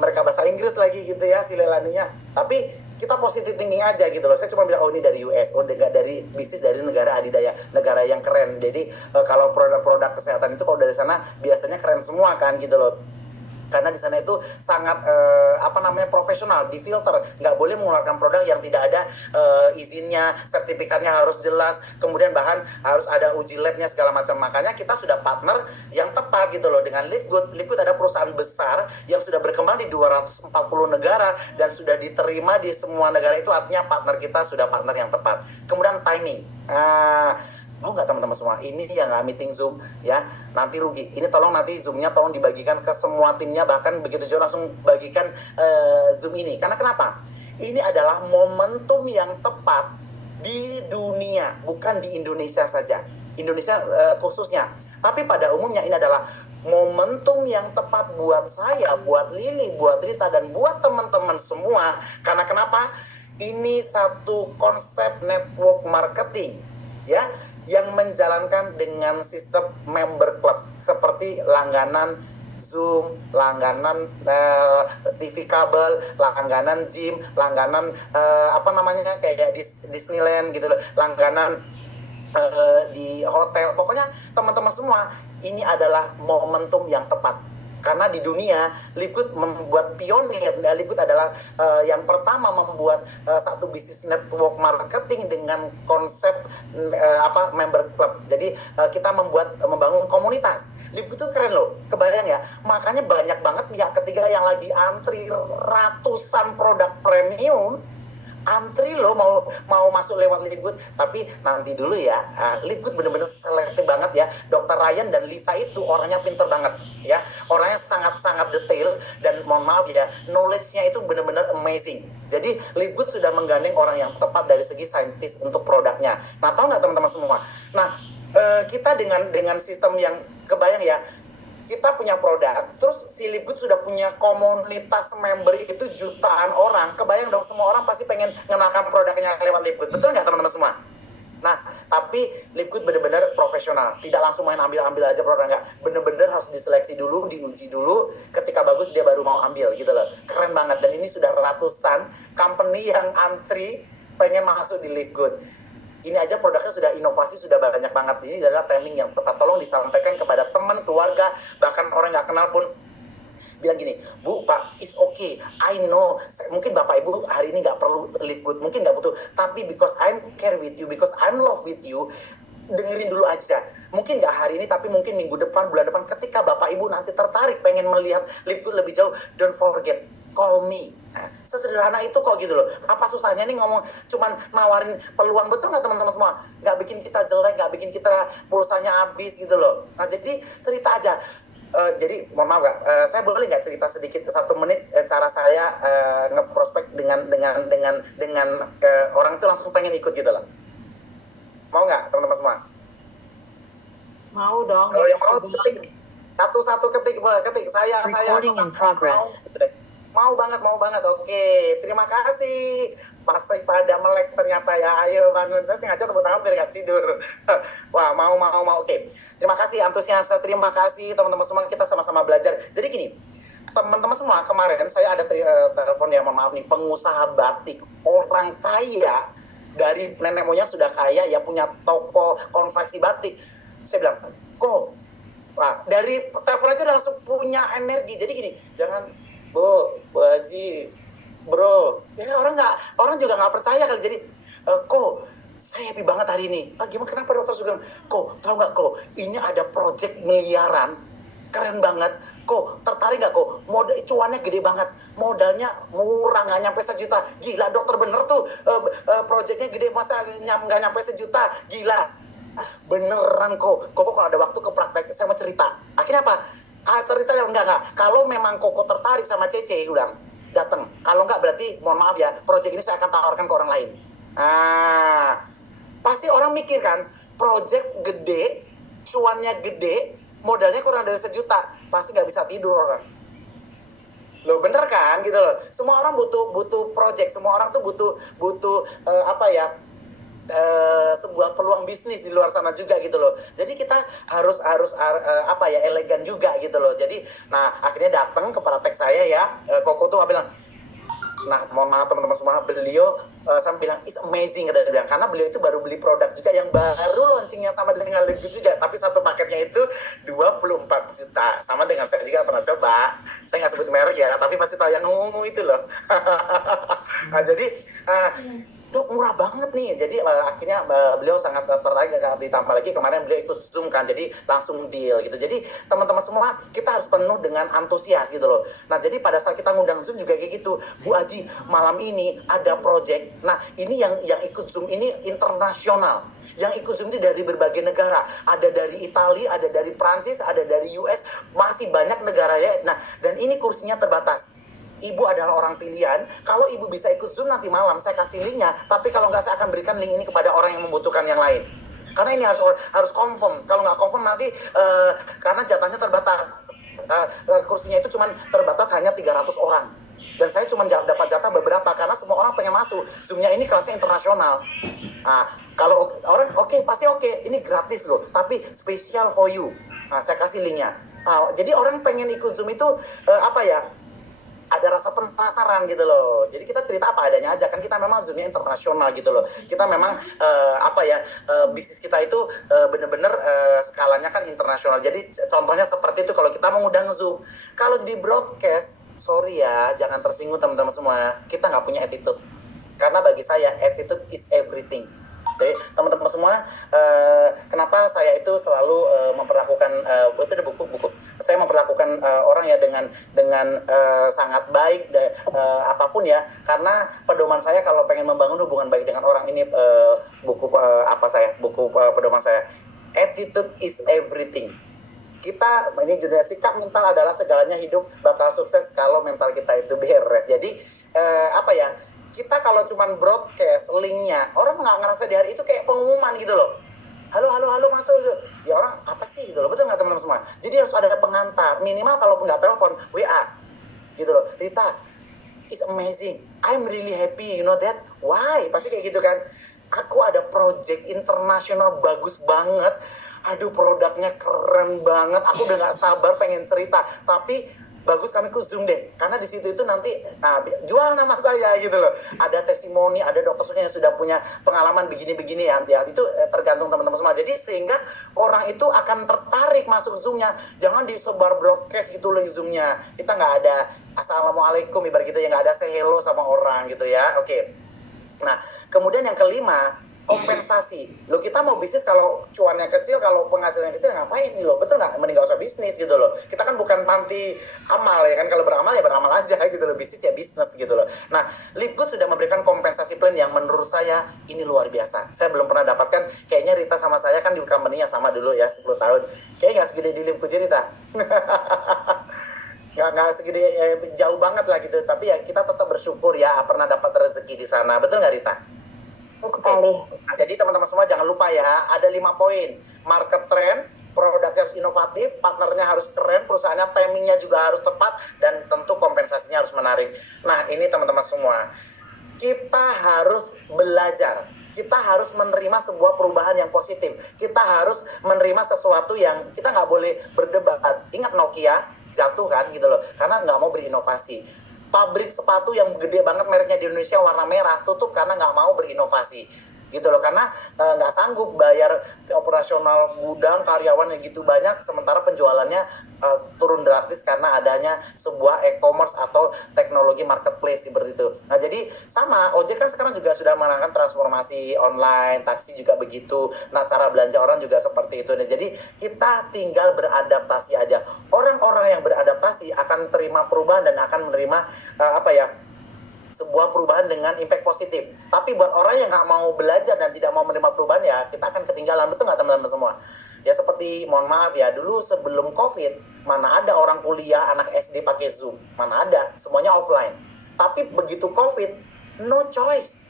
mereka bahasa Inggris lagi gitu ya si Leilaninya. Tapi kita positif thinking aja gitu loh. Saya cuma bilang, oh ini dari US, oh dari bisnis dari negara adidaya, negara yang keren. Jadi kalau produk-produk kesehatan itu kalau dari sana biasanya keren semua kan gitu loh. Karena di sana itu sangat profesional, difilter, nggak boleh mengeluarkan produk yang tidak ada izinnya, sertifikatnya harus jelas, kemudian bahan harus ada uji labnya segala macam. Makanya kita sudah partner yang tepat gitu loh dengan Livegood. Livegood ada perusahaan besar yang sudah berkembang di 240 negara dan sudah diterima di semua negara, itu artinya partner kita sudah partner yang tepat. Kemudian timing. Mau nggak teman-teman semua, ini yang nggak meeting Zoom ya, nanti rugi. Ini tolong nanti Zoom-nya tolong dibagikan ke semua timnya, bahkan begitu juga langsung bagikan Zoom ini. Karena kenapa? Ini adalah momentum yang tepat di dunia, bukan di Indonesia saja. Indonesia khususnya. Tapi pada umumnya ini adalah momentum yang tepat buat saya, buat Lili, buat Rita, dan buat teman-teman semua. Karena kenapa? Ini satu konsep network marketing ya, yang menjalankan dengan sistem member club, seperti langganan Zoom, langganan TV kabel, langganan gym, langganan kayak Disneyland gitu loh, langganan di hotel. Pokoknya teman-teman semua, ini adalah momentum yang tepat. Karena di dunia, Livegood membuat pionir. Livegood adalah yang pertama membuat satu bisnis network marketing dengan konsep member club. Jadi kita membangun komunitas. Livegood itu keren loh, kebayang ya. Makanya banyak banget pihak ketiga yang lagi antri ratusan produk premium antri loh mau masuk lewat Livegood. Tapi nanti dulu ya, Livegood bener-bener selektif banget ya. Dr. Ryan dan Lisa itu orangnya pinter banget ya, orangnya sangat-sangat detail, dan mohon maaf ya, knowledge-nya itu bener-bener amazing. Jadi Livegood sudah menggandeng orang yang tepat dari segi saintis untuk produknya. Nah, tahu nggak teman-teman semua? Nah, kita dengan sistem yang kebayang ya, kita punya produk, terus si Livegood sudah punya komunitas member itu jutaan orang. Kebayang dong, semua orang pasti pengen mengenalkan produknya lewat Livegood. Betul nggak teman-teman semua? Nah, tapi Livegood benar-benar profesional. Tidak langsung main ambil-ambil aja produk, nggak. Benar-benar harus diseleksi dulu, diuji dulu. Ketika bagus, dia baru mau ambil gitu loh. Keren banget. Dan ini sudah ratusan company yang antri pengen masuk di Livegood. Ini aja produknya sudah inovasi, sudah banyak banget. Ini adalah timing yang tepat. Tolong disampaikan kepada teman, keluarga, bahkan orang nggak kenal pun. Bilang gini, Bu, Pak, it's okay. I know, mungkin Bapak Ibu hari ini nggak perlu Livegood, mungkin nggak butuh. Tapi because I'm care with you, because I'm love with you, dengerin dulu aja. Mungkin nggak hari ini, tapi mungkin minggu depan, bulan depan, ketika Bapak Ibu nanti tertarik pengen melihat Livegood lebih jauh, don't forget, call me. Nah, sesederhana itu kok gitu loh. Apa susahnya nih ngomong cuman nawarin peluang, betul nggak teman-teman semua? Nggak bikin kita jelek, nggak bikin kita pulsanya habis gitu loh. Nah, jadi cerita aja. Jadi mohon maaf Kak, saya boleh nggak cerita sedikit 1 menit cara saya ngeprospek dengan orang itu langsung pengen ikut gitu loh. Mau nggak teman-teman semua? Mau dong. Kalau yang mau ketik satu-satu, ketik boleh, ketik saya Recording in progress. mau banget. Oke, terima kasih. Pasti pada melek ternyata ya. Ayo bangun, saya sengaja tepuk tangan biar nggak tidur. Wah, mau. Oke, terima kasih antusias. Terima kasih teman-teman semua, kita sama-sama belajar. Jadi gini, teman-teman semua, kemarin saya ada telepon ya, mohon maaf nih, pengusaha batik, orang kaya, dari nenek moyang sudah kaya ya, punya toko konveksi batik. Saya bilang, kok, wah, dari telepon aja udah langsung punya energi. Jadi gini, jangan, Bu Haji, bro, ya orang juga nggak percaya kali. Jadi, kok saya happy banget hari ini. Gimana, kenapa dokter juga? Kok tahu nggak, kok ini ada project miliaran, keren banget. Kok tertarik nggak, kok? Modal cuannya gede banget, modalnya murah, nggak nyampe 1 juta. Gila dokter, bener tuh, projectnya gede, masa nggak nyampe 1 juta? Gila, beneran kok kalau ada waktu ke praktek saya mau cerita. Akhirnya apa? Cerita yang enggak. Kalau memang Koko tertarik sama Cece, udah datang. Kalau enggak, berarti mohon maaf ya, proyek ini saya akan tawarkan ke orang lain. Pasti orang mikir kan, proyek gede, cuannya gede, modalnya kurang dari 1 juta, pasti nggak bisa tidur orang. Loh, bener kan gitu loh. Semua orang butuh proyek, semua orang tuh butuh sebuah peluang bisnis di luar sana juga gitu loh. Jadi kita harus elegan juga gitu loh. Jadi nah akhirnya datang ke praktek saya ya, Koko tuh bilang, nah mohon maaf teman-teman semua, beliau saya bilang it's amazing kata dia bilang, karena beliau itu baru beli produk juga yang baru launchingnya sama dengan Livegood juga, tapi satu paketnya itu 24 juta, sama dengan saya juga pernah coba. Saya nggak sebut merek ya, tapi pasti tahu yang ngomong itu loh. Nah, jadi Dok, murah banget nih. Jadi akhirnya beliau sangat tertarik, ditambah lagi kemarin beliau ikut Zoom kan, jadi langsung deal gitu. Jadi teman-teman semua, kita harus penuh dengan antusias gitu loh. Nah, jadi pada saat kita ngundang Zoom juga kayak gitu, Bu Aji, malam ini ada project. Nah, ini yang ikut Zoom ini internasional. Yang ikut Zoom ini dari berbagai negara. Ada dari Italia, ada dari Prancis, ada dari US, masih banyak negara ya. Nah, dan ini kursinya terbatas. Ibu adalah orang pilihan. Kalau ibu bisa ikut Zoom nanti malam, saya kasih linknya. Tapi kalau nggak, saya akan berikan link ini kepada orang yang membutuhkan yang lain. Karena ini harus confirm. Kalau nggak confirm nanti, karena jatahnya terbatas. Kursinya itu cuma terbatas hanya 300 orang. Dan saya cuma dapat jatah beberapa, karena semua orang pengen masuk. Zoom-nya ini kelasnya internasional. Nah, kalau orang pasti oke. Ini gratis loh, tapi spesial for you. Nah, saya kasih linknya. Jadi orang pengen ikut Zoom itu ada rasa penasaran gitu loh. Jadi kita cerita apa adanya aja kan, kita memang Zoomnya internasional gitu loh. Kita memang bisnis kita itu bener-bener skalanya kan internasional. Jadi contohnya seperti itu kalau kita mengundang Zoom. Kalau di broadcast, sorry ya, jangan tersinggung teman-teman semua. Kita nggak punya attitude. Karena bagi saya attitude is everything. Oke, teman-teman semua, kenapa saya itu selalu memperlakukan itu ada buku-buku. Saya memperlakukan orang ya dengan sangat baik apapun ya, karena pedoman saya kalau pengen membangun hubungan baik dengan orang ini buku pedoman saya. Attitude is everything. Kita ini juga sikap mental adalah segalanya, hidup bakal sukses kalau mental kita itu beres. Jadi kita kalau cuman broadcast linknya, orang nggak ngerasa di hari itu kayak pengumuman gitu loh. Halo masuk. Ya orang apa sih gitu loh, betul nggak teman-teman semua? Jadi harus ada pengantar, minimal kalau nggak telepon, WA gitu loh. Rita, it's amazing, I'm really happy, you know that? Why? Pasti kayak gitu kan. Aku ada project internasional bagus banget. Aduh, produknya keren banget. Aku udah nggak sabar pengen cerita. Tapi bagus, kami ke Zoom deh. Karena di situ itu nanti jual nama saya gitu loh. Ada testimoni, ada dokter yang sudah punya pengalaman begini-begini ya. Itu tergantung teman-teman semua. Jadi sehingga orang itu akan tertarik masuk Zoom-nya. Jangan disebar broadcast gitu loh Zoom-nya. Kita nggak ada assalamualaikum ibarat gitu ya, nggak ada say hello sama orang gitu ya. Oke. Nah, kemudian yang kelima, kompensasi. Lo kita mau bisnis kalau cuannya kecil, kalau penghasilannya kecil ngapain nih lo? Betul nggak? Mending gak usah bisnis gitu loh. Kita kan bukan panti amal ya kan. Kalau beramal ya beramal aja gitu loh. Bisnis ya bisnis gitu loh. Nah, Live Good sudah memberikan kompensasi plan yang menurut saya ini luar biasa. Saya belum pernah dapatkan. Kayaknya Rita sama saya kan di company-nya sama dulu ya 10 tahun. Kayaknya nggak segede di Live Good ya Rita. nggak segede jauh banget lah gitu, tapi ya kita tetap bersyukur ya pernah dapat rezeki di sana, betul nggak Rita? Sekali. Nah, jadi teman-teman semua jangan lupa ya, ada 5 poin. Market trend, produknya harus inovatif, partnernya harus keren, perusahaannya timingnya juga harus tepat, dan tentu kompensasinya harus menarik. Nah ini teman-teman semua, kita harus belajar. Kita harus menerima sebuah perubahan yang positif. Kita harus menerima sesuatu yang kita nggak boleh berdebat. Ingat Nokia jatuh kan gitu loh, karena nggak mau berinovasi. Pabrik sepatu yang gede banget mereknya di Indonesia warna merah tutup karena nggak mau berinovasi gitu loh, karena nggak sanggup bayar operasional gudang, karyawan yang gitu banyak, sementara penjualannya turun drastis karena adanya sebuah e-commerce atau teknologi marketplace seperti itu. Nah jadi sama, ojek kan sekarang juga sudah melakukan transformasi online, taksi juga begitu. Nah cara belanja orang juga seperti itu. Nah jadi kita tinggal beradaptasi aja. Orang-orang yang beradaptasi akan terima perubahan dan akan menerima sebuah perubahan dengan impact positif. Tapi buat orang yang nggak mau belajar dan tidak mau menerima perubahan ya kita akan ketinggalan, betul nggak teman-teman semua? Ya seperti, mohon maaf ya, dulu sebelum COVID mana ada orang kuliah anak SD pakai Zoom, mana ada, semuanya offline. Tapi begitu COVID, no choice,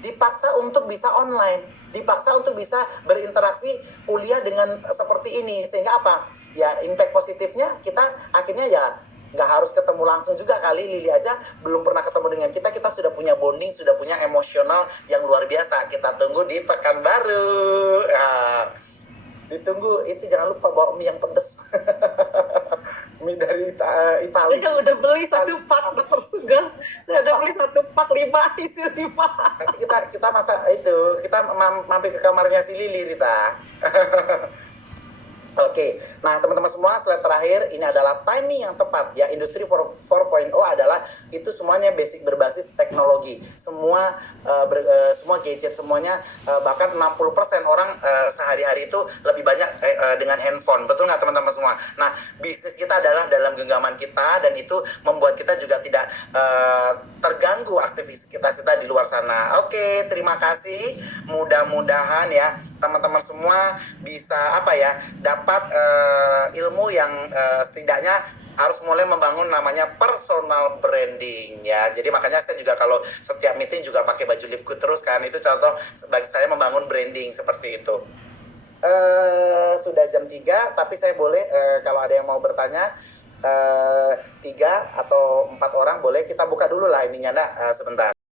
dipaksa untuk bisa online, dipaksa untuk bisa berinteraksi kuliah dengan seperti ini. Sehingga apa? Ya impact positifnya kita akhirnya ya nggak harus ketemu langsung juga kali. Lili aja belum pernah ketemu dengan kita sudah punya bonding, sudah punya emosional yang luar biasa. Kita tunggu di Pekanbaru. Nah, ditunggu itu, jangan lupa bawa mie yang pedes. Mie dari Italia. Saya udah beli 1 pak, Dokter Sugeng. Saya udah beli 1 pak 5, isi 5. Nanti kita masak itu, kita mampir ke kamarnya si Lili, Rita. Oke, nah teman-teman semua, slide terakhir ini adalah timing yang tepat ya. Industri 4.0 adalah itu semuanya basic berbasis teknologi. Semua semua gadget semuanya, bahkan 60% orang sehari-hari itu lebih banyak dengan handphone. Betul nggak teman-teman semua? Nah, bisnis kita adalah dalam genggaman kita, dan itu membuat kita juga tidak terganggu aktivitas kita di luar sana. Oke, terima kasih. Mudah-mudahan ya teman-teman semua bisa dapat ilmu yang setidaknya harus mulai membangun namanya personal branding ya. Jadi makanya saya juga kalau setiap meeting juga pakai baju Live Good terus kan. Itu contoh bagi saya membangun branding seperti itu. Sudah jam 3, tapi saya boleh kalau ada yang mau bertanya 3 atau 4 orang boleh kita buka dulu lah ininya sebentar.